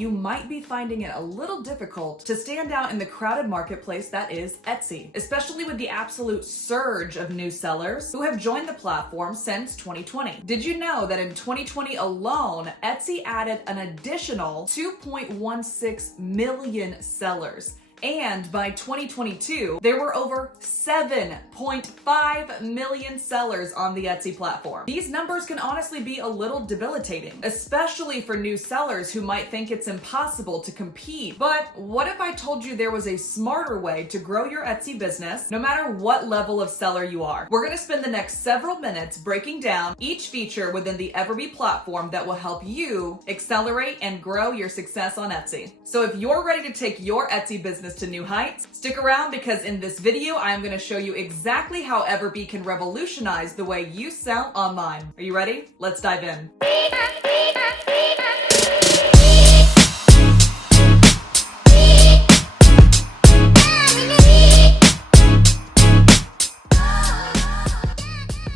you might be finding it a little difficult to stand out in the crowded marketplace that is Etsy, especially with the absolute surge of new sellers who have joined the platform since 2020. Did you know that in 2020 alone, Etsy added an additional 2.16 million sellers? And by 2022, there were over 7.5 million sellers on the Etsy platform. These numbers can honestly be a little debilitating, especially for new sellers who might think it's impossible to compete. But what if I told you there was a smarter way to grow your Etsy business, no matter what level of seller you are? We're gonna spend the next several minutes breaking down each feature within the EverBee platform that will help you accelerate and grow your success on Etsy. So if you're ready to take your Etsy business to new heights, stick around because in this video, I am going to show you exactly how EverBee can revolutionize the way you sell online. Are you ready? Let's dive in.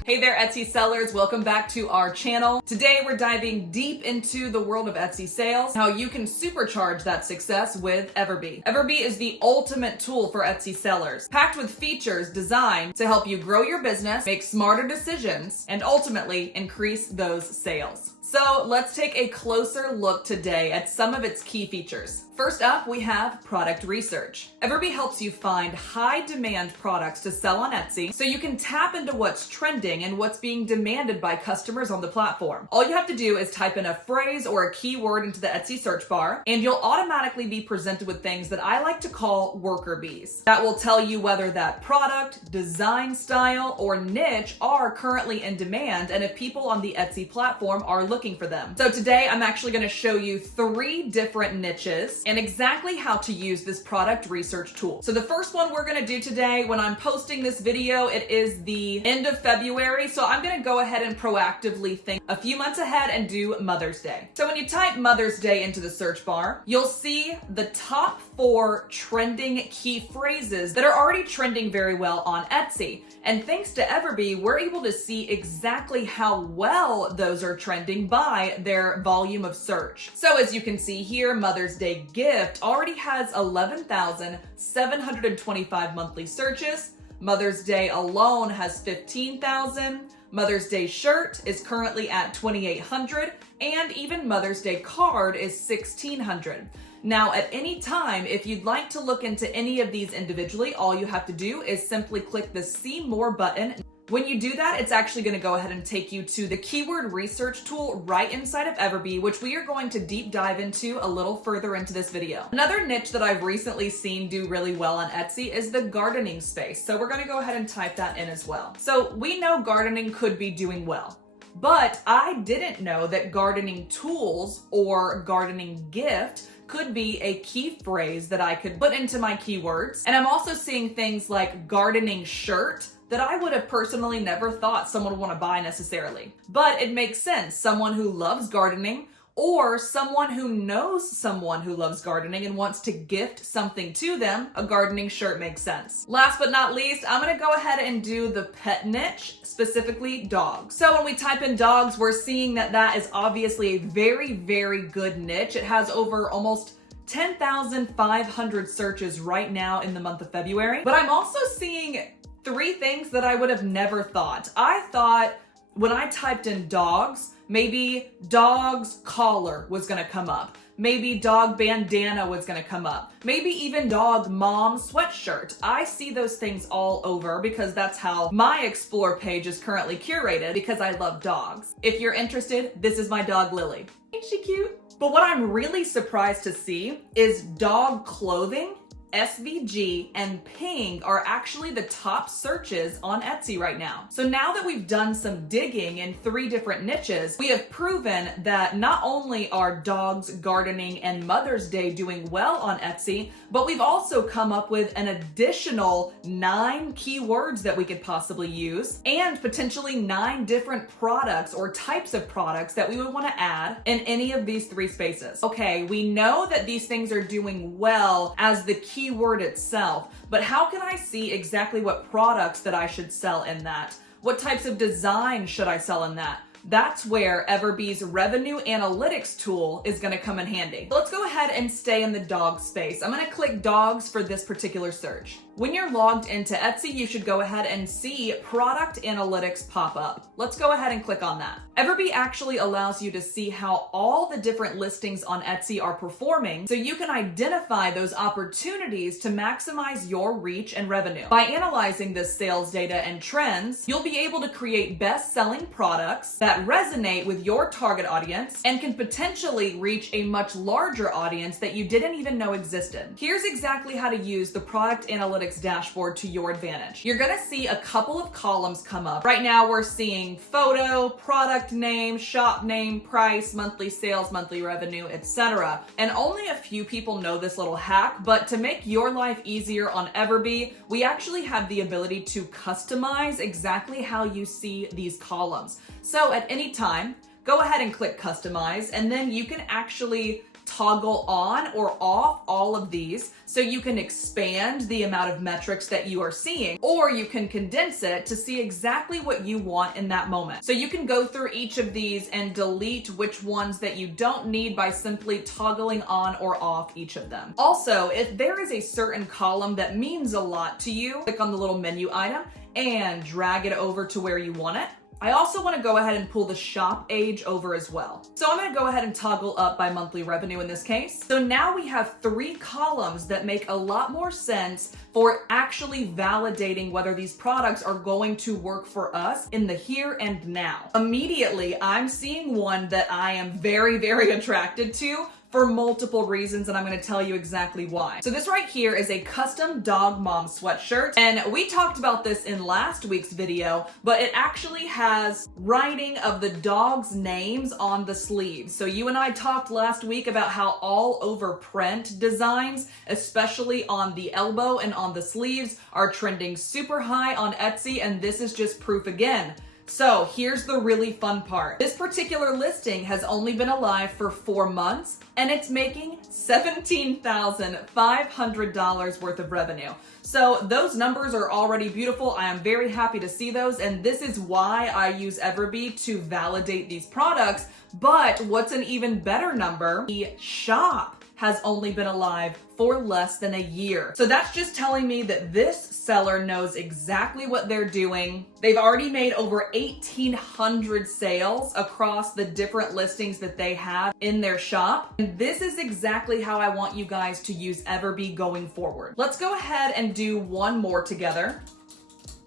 Hey there, Etsy sellers. Welcome back to our channel. Today, we're diving deep into the world of Etsy sales, how you can supercharge that success with EverBee. EverBee is the ultimate tool for Etsy sellers, packed with features designed to help you grow your business, make smarter decisions, and ultimately increase those sales. So let's take a closer look today at some of its key features. First up, we have product research. EverBee helps you find high demand products to sell on Etsy so you can tap into what's trending and what's being demanded by customers on the platform. All you have to do is type in a phrase or a keyword into the Etsy search bar, and you'll automatically be presented with things that I like to call worker bees. That will tell you whether that product, design style, or niche are currently in demand and if people on the Etsy platform are looking for them. So today, I'm actually going to show you 3 different niches and exactly how to use this product research tool. So the first one we're gonna do today, when I'm posting this video, it is the end of February, so I'm gonna go ahead and proactively think a few months ahead and do Mother's Day. So when you type Mother's Day into the search bar, you'll see the top 4 trending key phrases that are already trending very well on Etsy. And thanks to EverBee, we're able to see exactly how well those are trending by their volume of search. So as you can see here, Mother's Day gift already has 11,725 monthly searches. Mother's Day alone has 15,000. Mother's Day shirt is currently at 2,800, and even Mother's Day card is 1,600. Now, at any time, if you'd like to look into any of these individually, all you have to do is simply click the See More button. When you do that, it's actually going to go ahead and take you to the keyword research tool right inside of EverBee, which we are going to deep dive into a little further into this video. Another niche that I've recently seen do really well on Etsy is the gardening space. So we're going to go ahead and type that in as well. So we know gardening could be doing well, but I didn't know that gardening tools or gardening gift could be a key phrase that I could put into my keywords. And I'm also seeing things like gardening shirt that I would have personally never thought someone would want to buy necessarily. But it makes sense. Someone who loves gardening or someone who knows someone who loves gardening and wants to gift something to them, a gardening shirt makes sense. Last but not least, I'm gonna go ahead and do the pet niche, specifically dogs. So when we type in dogs, we're seeing that that is obviously a very, very good niche. It has over almost 10,500 searches right now in the month of February. But I'm also seeing 3 things that I would have never thought. I thought when I typed in dogs, maybe dog's collar was gonna come up. Maybe dog bandana was gonna come up. Maybe even dog mom sweatshirt. I see those things all over because that's how my Explore page is currently curated because I love dogs. If you're interested, this is my dog Lily. Ain't she cute? But what I'm really surprised to see is dog clothing, SVG, and Ping are actually the top searches on Etsy right now. So now that we've done some digging in 3 different niches, we have proven that not only are dogs, gardening, and Mother's Day doing well on Etsy, but we've also come up with an additional 9 keywords that we could possibly use and potentially 9 different products or types of products that we would want to add in any of these 3 spaces. Okay, we know that these things are doing well as the keyword itself, but how can I see exactly what products that I should sell in that? What types of design should I sell in that? that's where EverBee's revenue analytics tool is going to come in handy. So let's go ahead and stay in the dog space. I'm going to click dogs for this particular search. When you're logged into Etsy, you should go ahead and see product analytics pop up. Let's go ahead and click on that. EverBee actually allows you to see how all the different listings on Etsy are performing, so you can identify those opportunities to maximize your reach and revenue. By analyzing this sales data and trends, you'll be able to create best-selling products that resonate with your target audience and can potentially reach a much larger audience that you didn't even know existed. Here's exactly how to use the product analytics dashboard to your advantage. You're gonna see a couple of columns come up. Right now we're seeing photo, product name, shop name, price, monthly sales, monthly revenue, etc. And only a few people know this little hack, but to make your life easier on EverBee, we actually have the ability to customize exactly how you see these columns. So at any time, go ahead and click customize, and then you can actually toggle on or off all of these, so you can expand the amount of metrics that you are seeing, or you can condense it to see exactly what you want in that moment. So you can go through each of these and delete which ones that you don't need by simply toggling on or off each of them. Also, if there is a certain column that means a lot to you, click on the little menu item and drag it over to where you want it. I also want to go ahead and pull the shop age over as well. So I'm going to go ahead and toggle up by monthly revenue in this case. So now we have 3 columns that make a lot more sense for actually validating whether these products are going to work for us in the here and now. Immediately, I'm seeing one that I am very, very attracted to for multiple reasons, and I'm gonna tell you exactly why. So this right here is a custom dog mom sweatshirt, and we talked about this in last week's video, but it actually has writing of the dog's names on the sleeves. So you and I talked last week about how all over print designs, especially on the elbow and on the sleeves, are trending super high on Etsy, and this is just proof again. So here's the really fun part. This particular listing has only been alive for 4 months, and it's making $17,500 worth of revenue. So those numbers are already beautiful. I am very happy to see those, and this is why I use EverBee to validate these products. But what's an even better number? The shop has only been alive for less than a year. So that's just telling me that this seller knows exactly what they're doing. They've already made over 1,800 sales across the different listings that they have in their shop. And this is exactly how I want you guys to use EverBee going forward. Let's go ahead and do one more together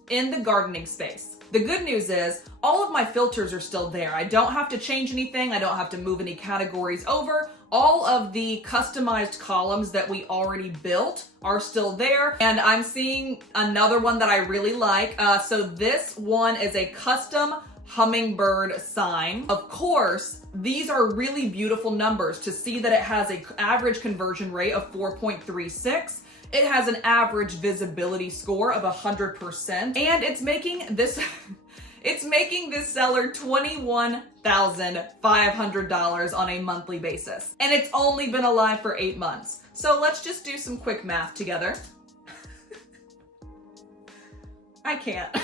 in the gardening space. The good news is all of my filters are still there. I don't have to change anything. I don't have to move any categories over. All of the customized columns that we already built are still there. And I'm seeing another one that I really like. So this one is a custom hummingbird sign. Of course, these are really beautiful numbers to see that it has an average conversion rate of 4.36. It has an average visibility score of 100%, and it's making this it's making this seller $21,500 on a monthly basis. And it's only been alive for 8 months. So let's just do some quick math together. I can't.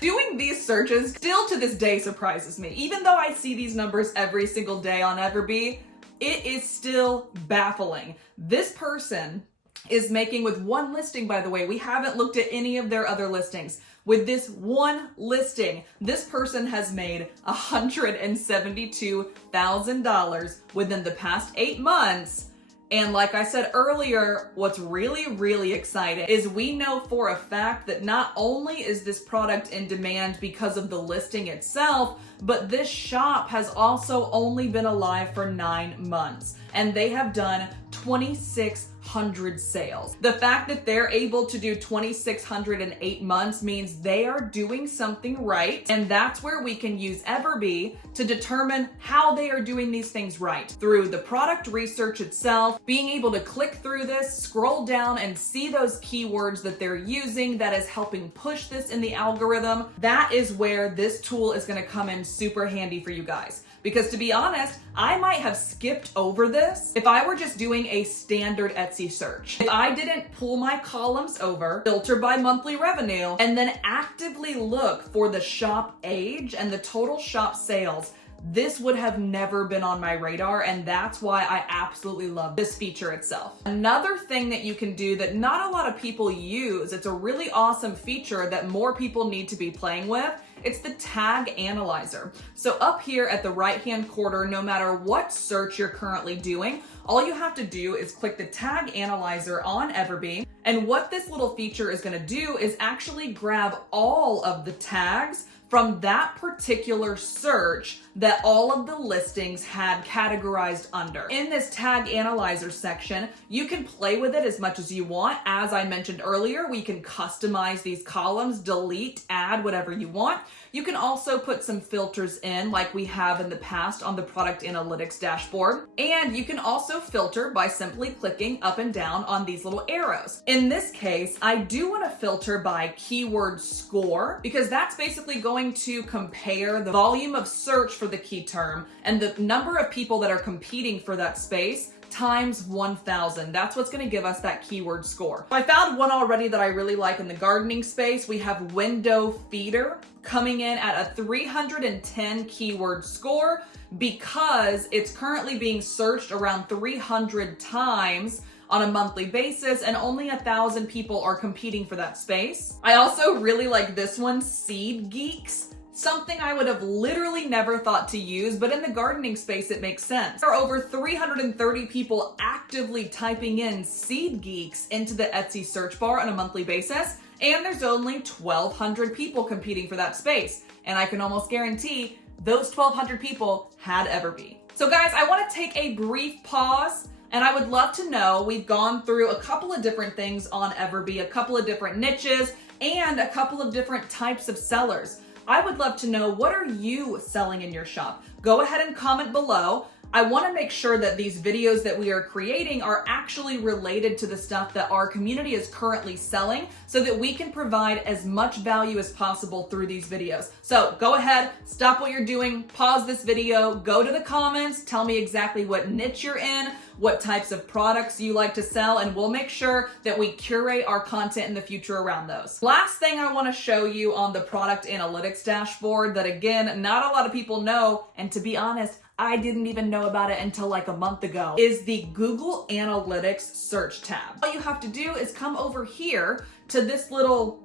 Doing these searches still to this day surprises me. Even though I see these numbers every single day on EverBee, it is still baffling. This person is making, with one listing, by the way, we haven't looked at any of their other listings. With this one listing, this person has made $172,000 within the past 8 months. And like I said earlier, what's really, really exciting is we know for a fact that not only is this product in demand because of the listing itself, but this shop has also only been alive for 9 months, and they have done 2,600 sales. The fact that they're able to do 2,600 in 8 months means they are doing something right, and that's where we can use EverBee to determine how they are doing these things right. Through the product research itself, being able to click through this, scroll down, and see those keywords that they're using that is helping push this in the algorithm. That is where this tool is going to come in super handy for you guys. because to be honest, I might have skipped over this if I were just doing a standard Etsy search. If I didn't pull my columns over, filter by monthly revenue, and then actively look for the shop age and the total shop sales, this would have never been on my radar, and that's why I absolutely love this feature itself. Another thing that you can do that not a lot of people use, it's a really awesome feature that more people need to be playing with, it's the tag analyzer. So up here at the right-hand corner, no matter what search you're currently doing, all you have to do is click the tag analyzer on EverBee. And what this little feature is gonna do is actually grab all of the tags from that particular search that all of the listings had categorized under. In this tag analyzer section, you can play with it as much as you want. As I mentioned earlier, we can customize these columns, delete, add, whatever you want. You can also put some filters in like we have in the past on the product analytics dashboard. And you can also filter by simply clicking up and down on these little arrows. In this case, I do want to filter by keyword score because that's basically going to compare the volume of search for the key term and the number of people that are competing for that space times 1,000. That's what's going to give us that keyword score. I found one already that I really like in the gardening space. We have window feeder coming in at a 310 keyword score because it's currently being searched around 300 times on a monthly basis, and only 1,000 people are competing for that space. I also really like this one, Seed Geeks. Something I would have literally never thought to use, but in the gardening space, it makes sense. There are over 330 people actively typing in Seed Geeks into the Etsy search bar on a monthly basis, and there's only 1,200 people competing for that space. And I can almost guarantee those 1,200 people had EverBee. So guys, I want to take a brief pause, and I would love to know, we've gone through a couple of different things on EverBee, a couple of different niches, and a couple of different types of sellers. I would love to know, what are you selling in your shop? Go ahead and comment below. I want to make sure that these videos that we are creating are actually related to the stuff that our community is currently selling so that we can provide as much value as possible through these videos. So go ahead, stop what you're doing, pause this video, go to the comments, tell me exactly what niche you're in, what types of products you like to sell, and we'll make sure that we curate our content in the future around those. Last thing I want to show you on the product analytics dashboard that, again, not a lot of people know, and to be honest, I didn't even know about it until like a month ago, is the Google Analytics search tab. All you have to do is come over here to this little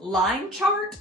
line chart.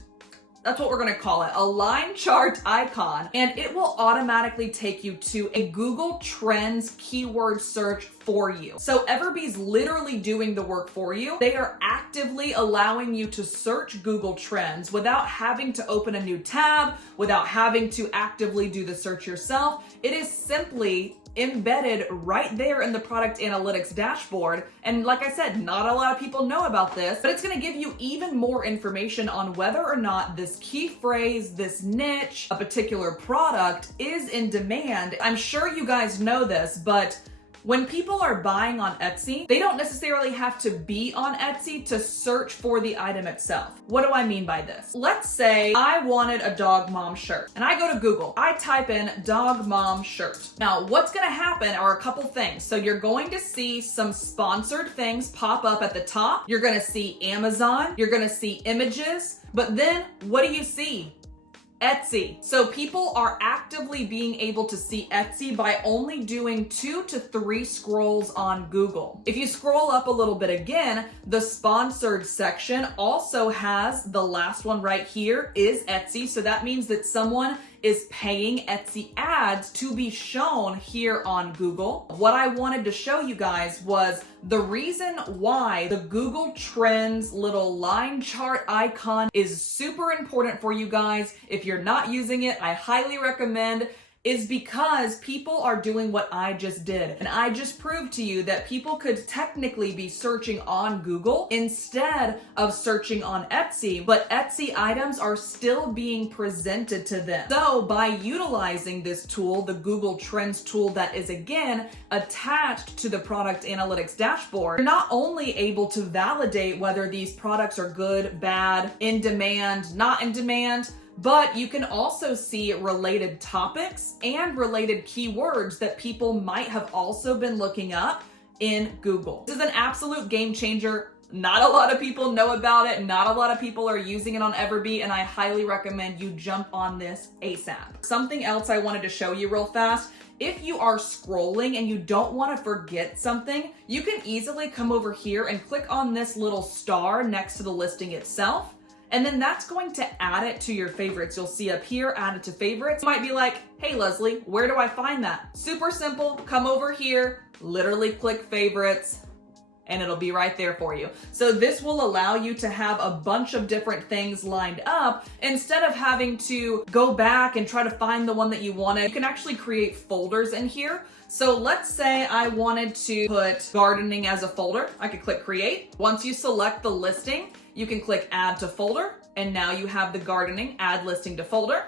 That's what we're gonna call it, a line chart icon, and it will automatically take you to a Google Trends keyword search for you. So EverBee's literally doing the work for you. They are actively allowing you to search Google Trends without having to open a new tab, without having to actively do the search yourself. It is simply embedded right there in the product analytics dashboard. And like I said, not a lot of people know about this, but it's gonna give you even more information on whether or not this key phrase, this niche, a particular product is in demand. I'm sure you guys know this, but when people are buying on Etsy, they don't necessarily have to be on Etsy to search for the item itself. What do I mean by this? Let's say I wanted a dog mom shirt and I go to Google. I type in dog mom shirt. Now, what's gonna happen are a couple things. So you're going to see some sponsored things pop up at the top. You're gonna see Amazon, you're gonna see images, but then what do you see? Etsy. So people are actively being able to see Etsy by only doing 2 to 3 scrolls on Google. If you scroll up a little bit again, the sponsored section also has the last one right here is Etsy. So that means that someone is paying Etsy ads to be shown here on Google. What I wanted to show you guys was the reason why the Google Trends little line chart icon is super important for you guys. If you're not using it, I highly recommend, is because people are doing what I just did. And I just proved to you that people could technically be searching on Google instead of searching on Etsy, but Etsy items are still being presented to them. So by utilizing this tool, the Google Trends tool that is again attached to the product analytics dashboard, you're not only able to validate whether these products are good, bad, in demand, not in demand, but you can also see related topics and related keywords that people might have also been looking up in Google. This is an absolute game changer. Not a lot of people know about it. Not a lot of people are using it on EverBee, and I highly recommend you jump on this ASAP. Something else I wanted to show you real fast. If you are scrolling and you don't want to forget something, you can easily come over here and click on this little star next to the listing itself. And then that's going to add it to your favorites. You'll see up here, add it to favorites. You might be like, hey Leslie, where do I find that? Super simple, come over here, literally click favorites, and it'll be right there for you. So this will allow you to have a bunch of different things lined up instead of having to go back and try to find the one that you wanted. You can actually create folders in here. So let's say I wanted to put gardening as a folder. I could click create. Once you select the listing, you can click add to folder, and now you have the gardening, add listing to folder.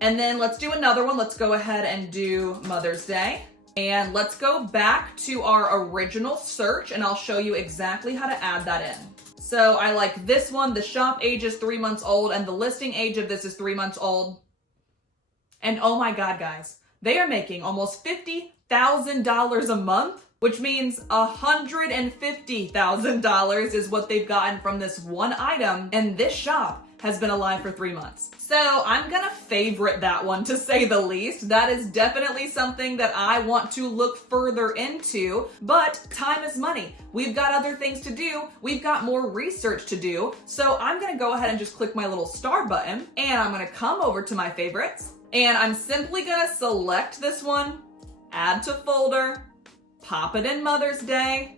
And then let's do another one. Let's go ahead and do Mother's Day. And let's go back to our original search, and I'll show you exactly how to add that in. So I like this one. The shop age is 3 months old, and the listing age of this is 3 months old. And oh my God, guys, they are making almost $50,000 a month, which means $150,000 is what they've gotten from this one item, and this shop has been alive for 3 months. So I'm gonna favorite that one, to say the least. That is definitely something that I want to look further into, but time is money. We've got other things to do. We've got more research to do. So I'm gonna go ahead and just click my little star button, and I'm gonna come over to my favorites, and I'm simply gonna select this one, add to folder, pop it in Mother's Day,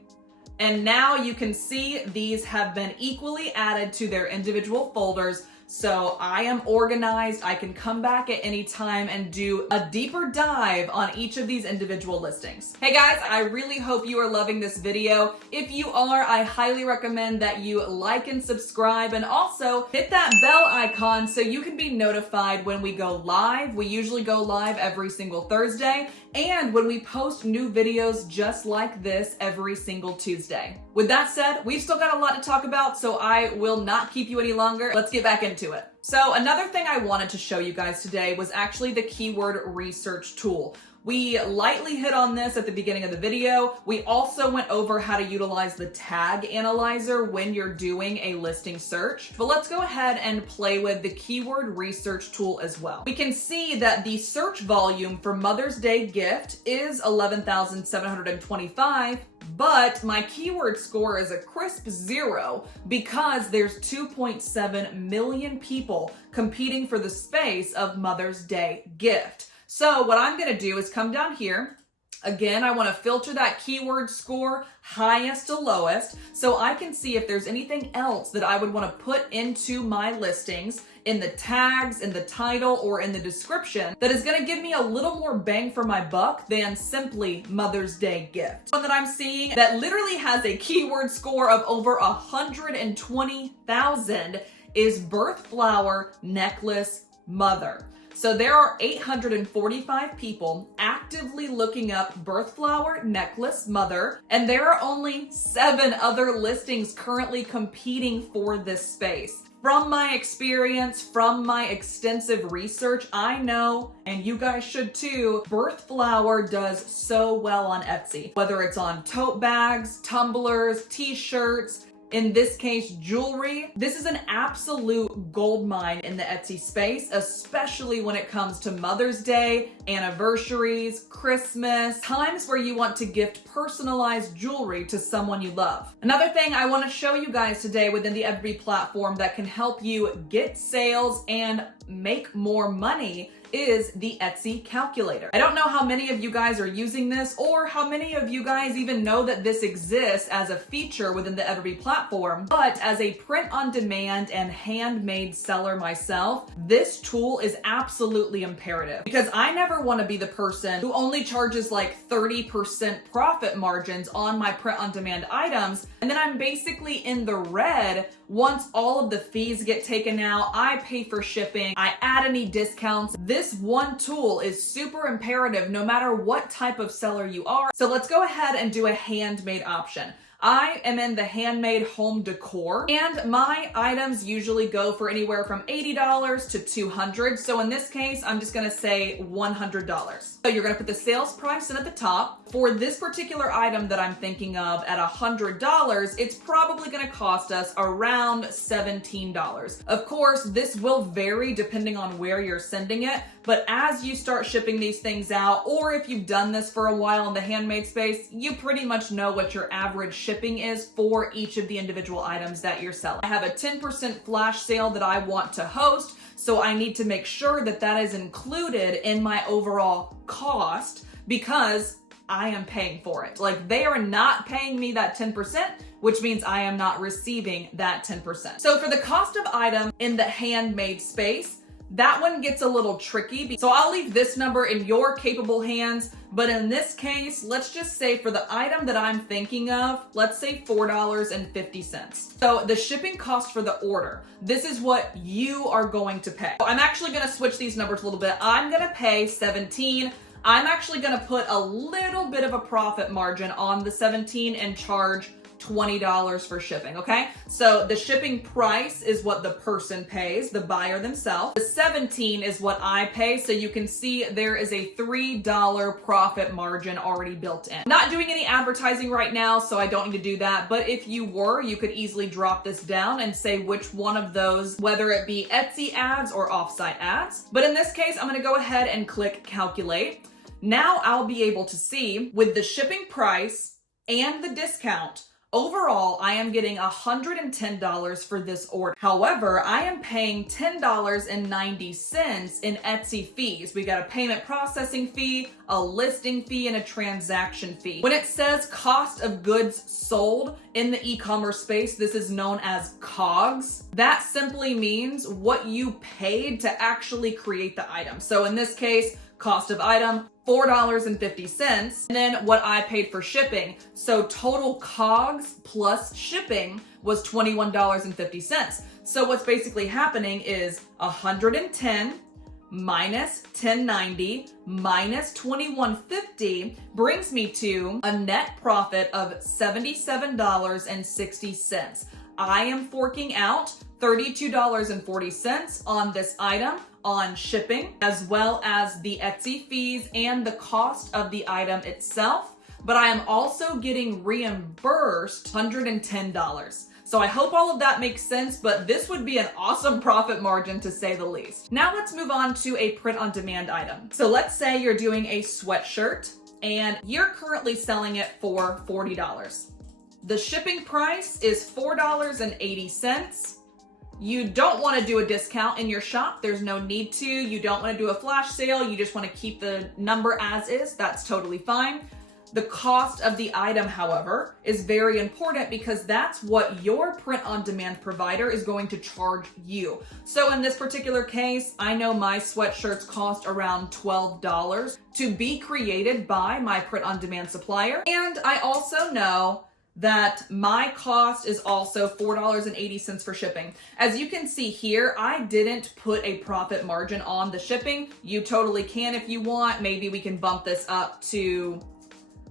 and now you can see these have been equally added to their individual folders. So I am organized. I can come back at any time and do a deeper dive on each of these individual listings. Hey guys, I really hope you are loving this video. If you are, I highly recommend that you like and subscribe, and also hit that bell icon so you can be notified when we go live. We usually go live every single Thursday, and when we post new videos just like this every single Tuesday. With that said, we've still got a lot to talk about, so I will not keep you any longer. Let's get back into it. So another thing I wanted to show you guys today was actually the keyword research tool. We lightly hit on this at the beginning of the video. We also went over how to utilize the tag analyzer when you're doing a listing search. But let's go ahead and play with the keyword research tool as well. We can see that the search volume for Mother's Day gift is 11,725, but my keyword score is a crisp 0 because there's 2.7 million people competing for the space of Mother's Day gift. So what I'm gonna do is come down here. Again, I wanna filter that keyword score highest to lowest so I can see if there's anything else that I would wanna put into my listings in the tags, in the title, or in the description that is gonna give me a little more bang for my buck than simply Mother's Day gift. One that I'm seeing that literally has a keyword score of over 120,000 is birth flower necklace mother. So there are 845 people actively looking up birth flower necklace mother, and there are only 7 other listings currently competing for this space. From my experience, from my extensive research, I know, and you guys should too, birth flower does so well on Etsy. Whether it's on tote bags, tumblers, t-shirts, in this case, jewelry. This is an absolute goldmine in the Etsy space, especially when it comes to Mother's Day, anniversaries, Christmas, times where you want to gift personalized jewelry to someone you love. Another thing I want to show you guys today within the EverBee platform that can help you get sales and make more money is the Etsy calculator. I don't know how many of you guys are using this or how many of you guys even know that this exists as a feature within the EverBee platform, but as a print-on-demand and handmade seller myself, this tool is absolutely imperative because I never want to be the person who only charges like 30% profit margins on my print-on-demand items, and then I'm basically in the red once all of the fees get taken out, I pay for shipping, I add any discounts. This one tool is super imperative no matter what type of seller you are. So let's go ahead and do a handmade option. I am in the handmade home decor, and my items usually go for anywhere from $80 to $200. So in this case, I'm just gonna say $100. So you're gonna put the sales price in at the top. For this particular item that I'm thinking of at $100, it's probably gonna cost us around $17. Of course, this will vary depending on where you're sending it, but as you start shipping these things out, or if you've done this for a while in the handmade space, you pretty much know what your average shipping is for each of the individual items that you're selling. I have a 10% flash sale that I want to host, so I need to make sure that that is included in my overall cost because I am paying for it. Like, they are not paying me that 10%, which means I am not receiving that 10%. So for the cost of item in the handmade space, that one gets a little tricky. So I'll leave this number in your capable hands, but in this case, let's just say for the item that I'm thinking of, let's say $4.50. So the shipping cost for the order, this is what you are going to pay. I'm actually gonna switch these numbers a little bit. I'm gonna pay $17. I'm actually gonna put a little bit of a profit margin on the $17 and charge $20 for shipping, okay? So the shipping price is what the person pays, the buyer themselves. The $17 is what I pay, so you can see there is a $3 profit margin already built in. Not doing any advertising right now, so I don't need to do that, but if you were, you could easily drop this down and say which one of those, whether it be Etsy ads or offsite ads. But in this case, I'm gonna go ahead and click calculate. Now I'll be able to see with the shipping price and the discount, overall, I am getting $110 for this order. However, I am paying $10.90 in Etsy fees. We got a payment processing fee, a listing fee, and a transaction fee. When it says cost of goods sold in the e-commerce space, this is known as COGS. That simply means what you paid to actually create the item. So in this case, cost of item, $4.50, and then what I paid for shipping. So total COGS plus shipping was $21.50. So what's basically happening is 110 minus 1090 minus 2150 brings me to a net profit of $77.60. I am forking out $32.40 on this item on shipping, as well as the Etsy fees and the cost of the item itself, but I am also getting reimbursed $110. So I hope all of that makes sense, but this would be an awesome profit margin to say the least. Now let's move on to a print-on-demand item. So let's say you're doing a sweatshirt and you're currently selling it for $40. The shipping price is $4.80. You don't want to do a discount in your shop. There's no need to. You don't want to do a flash sale. You just want to keep the number as is. That's totally fine. The cost of the item, however, is very important because that's what your print-on-demand provider is going to charge you. So in this particular case, I know my sweatshirts cost around $12 to be created by my print-on-demand supplier. And I also know that my cost is also $4.80 for shipping. As you can see here, I didn't put a profit margin on the shipping. You totally can if you want. Maybe we can bump this up to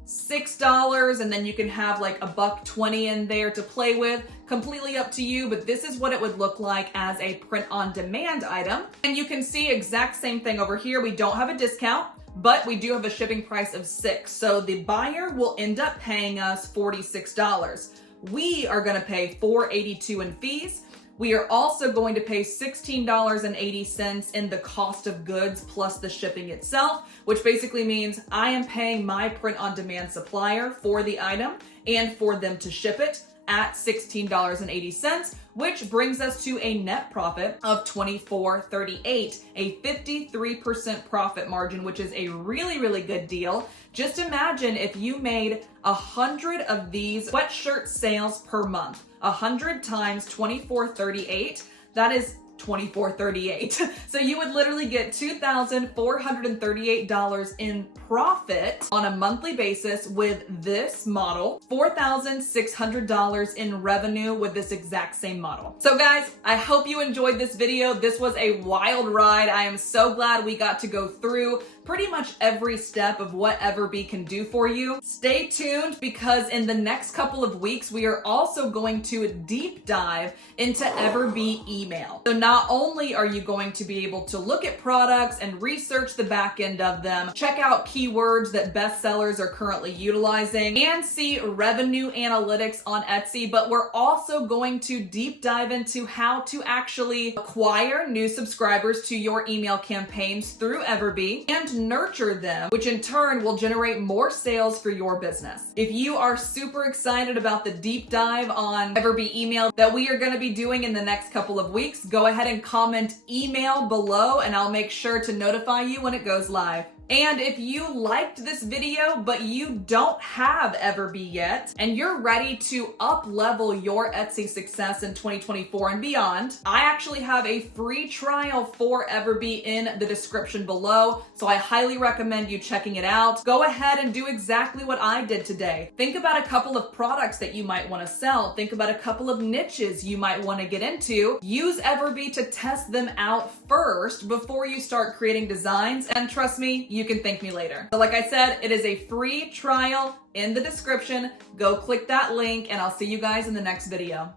$6 and then you can have like $1.20 in there to play with. Completely up to you, but this is what it would look like as a print-on-demand item. And you can see exact same thing over here. We don't have a discount, but we do have a shipping price of $6. So the buyer will end up paying us $46. We are gonna pay $4.82 in fees. We are also going to pay $16.80 in the cost of goods plus the shipping itself, which basically means I am paying my print-on-demand supplier for the item and for them to ship it at $16.80, which brings us to a net profit of $24.38, a 53% profit margin, which is a really, really good deal. Just imagine if you made 100 of these sweatshirt sales per month. 100 times $24.38, that is $24.38. So you would literally get $2,438 in profit on a monthly basis with this model, $4,600 in revenue with this exact same model. So guys, I hope you enjoyed this video. This was a wild ride. I am so glad we got to go through pretty much every step of what EverBee can do for you. Stay tuned because in the next couple of weeks, we are also going to deep dive into EverBee email. So not only are you going to be able to look at products and research the back end of them, check out keywords that bestsellers are currently utilizing, and see revenue analytics on Etsy, but we're also going to deep dive into how to actually acquire new subscribers to your email campaigns through EverBee and nurture them, which in turn will generate more sales for your business. If you are super excited about the deep dive on EverBee email that we are going to be doing in the next couple of weeks, go ahead and comment email below and I'll make sure to notify you when it goes live. And if you liked this video, but you don't have EverBee yet, and you're ready to up-level your Etsy success in 2024 and beyond, I actually have a free trial for EverBee in the description below, so I highly recommend you checking it out. Go ahead and do exactly what I did today. Think about a couple of products that you might want to sell. Think about a couple of niches you might want to get into. Use EverBee to test them out first before you start creating designs, and trust me, you can thank me later. So like I said, it is a free trial in the description. Go click that link and I'll see you guys in the next video.